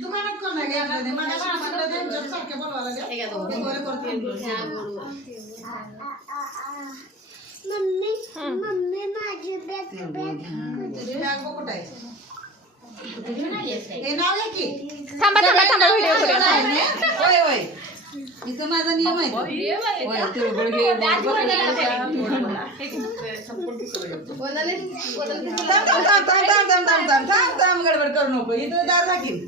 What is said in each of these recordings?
दुकानात कोण नाही मम्मी मम्मी माझी बॅग कुठे आहे? हे नाव आहे की थांबा थांबा थांबा व्हिडिओ करूया. होय होय इथं माझा नियम आहे. गडबड करू नको इथं दार दाखील.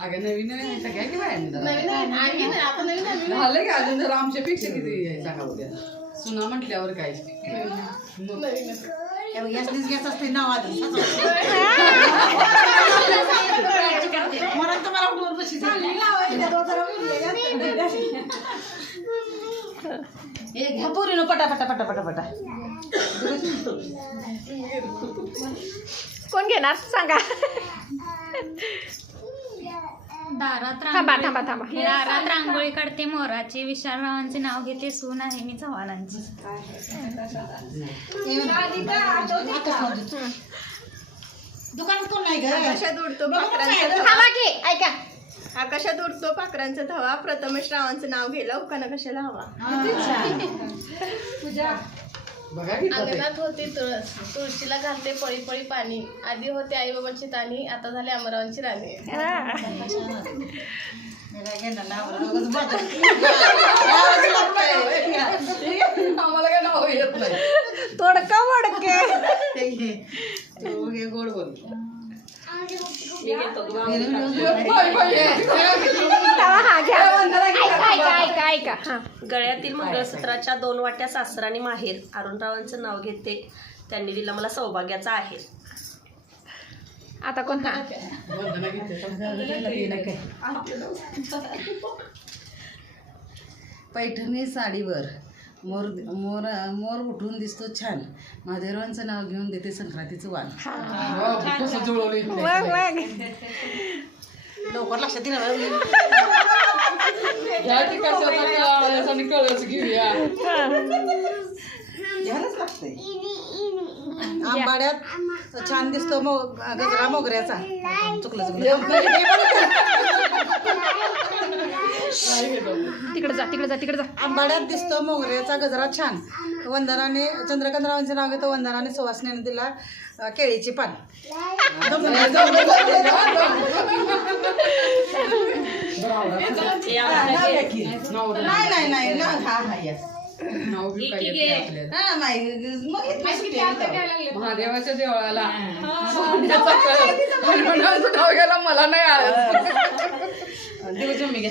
अगं नवीन नवीन सगळ्या की बाहेर झालं की अजून जर आमच्यापेक्षा किती सांगा उद्या सुना म्हटल्यावर काय यासनीच घेत असते नाव आधी म्हणून तुम्हाला उठवून बशी हे घ्या पोरीनो पटा पटा पटा पटा पटा. कोण घेणार सांगा. थांबा थांबा थांबा. दारात रांगोळी काढते मोराची, विशालरावांचे नाव घेते, सून आहे मी चव्हाणांची. दुकानात कोण नाही ग. आकाशात उडतो पाखरांचा थांबा की ऐका. आकाशात उडतो पाखरांचा धवा, प्रथमेश रावांचं नाव गेलं उकाना कशाला हवा. अंगणात होती तुळस, तुळशीला घालते पळी पळी पाणी, आधी होते आई बाबांची ताणी, आता झाले अमरावांची राणी. आम्हाला काय नाव येत नाही. तोडका वडके. गोड बोल ऐका. गळ्यातील मंगळसूत्राच्या 2 वाट्या सासरा आणि माहेर, अरुणरावांचं नाव घेते, त्यांनी दिला मला सौभाग्याचा आहे. आता कोणता. पैठणी साडीवर मोर मोर मोर उठून दिसतो छान, महादेवांचं नाव घेऊन देते संक्रांतीचं वाण. लवकर लक्षात दिलं घ्यायलाच लागतंय. आंबाड्यात छान दिसतो गजरा मोगऱ्याचा. चुकलं तिकडे जा तिकडे जा तिकडे जा. आंबाड्यात दिसतो मोगऱ्याचा गजरा छान, वंदनाने चंद्रकांतरावांचे नाव घेतो, वंदनाने सुवासनेने दिला केळीची पान. नाही महादेवाच्या देवळाला नाव घ्यायला मला नाही आलं. मी घ्या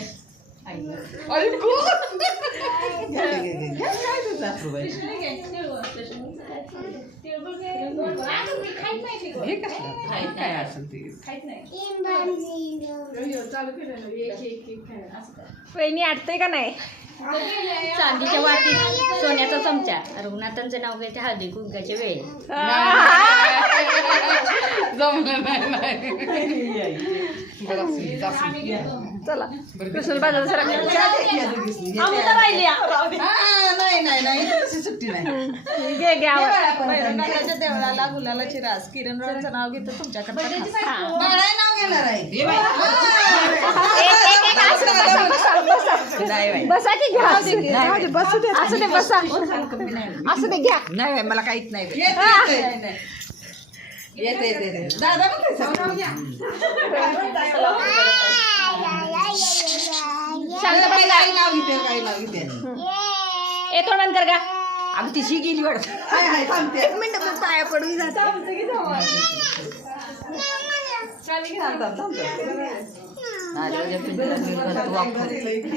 काय असेल ते वहिनी आटतंय का नाही. चांदीच्या वाटीत सोन्याचा चमचा, रघुनाथांचे नाव घेते हळदी कुंकाच्या वेळी. जमलं नाही. चला कृष्ण बाजारा सर नाही सुट्टी नाही. देवळाला गुलालाची रास, किरणरावांचं नाव घेतो तुमच्याकडे नाव घेणार आहे. बसा की घ्या. बसू दे असू दे बसा असू दे घ्या. नाही मला काहीच नाही येते दादा शांत बसा. काही नाव घेते ए तोंड बंद कर का. अगं तिशी गेली वाटत. एक मिनिट मग पाया पडून जातो.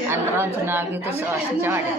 अरुणरावांचं नाव घेतो, सुवासिनीच्या वाड्यात.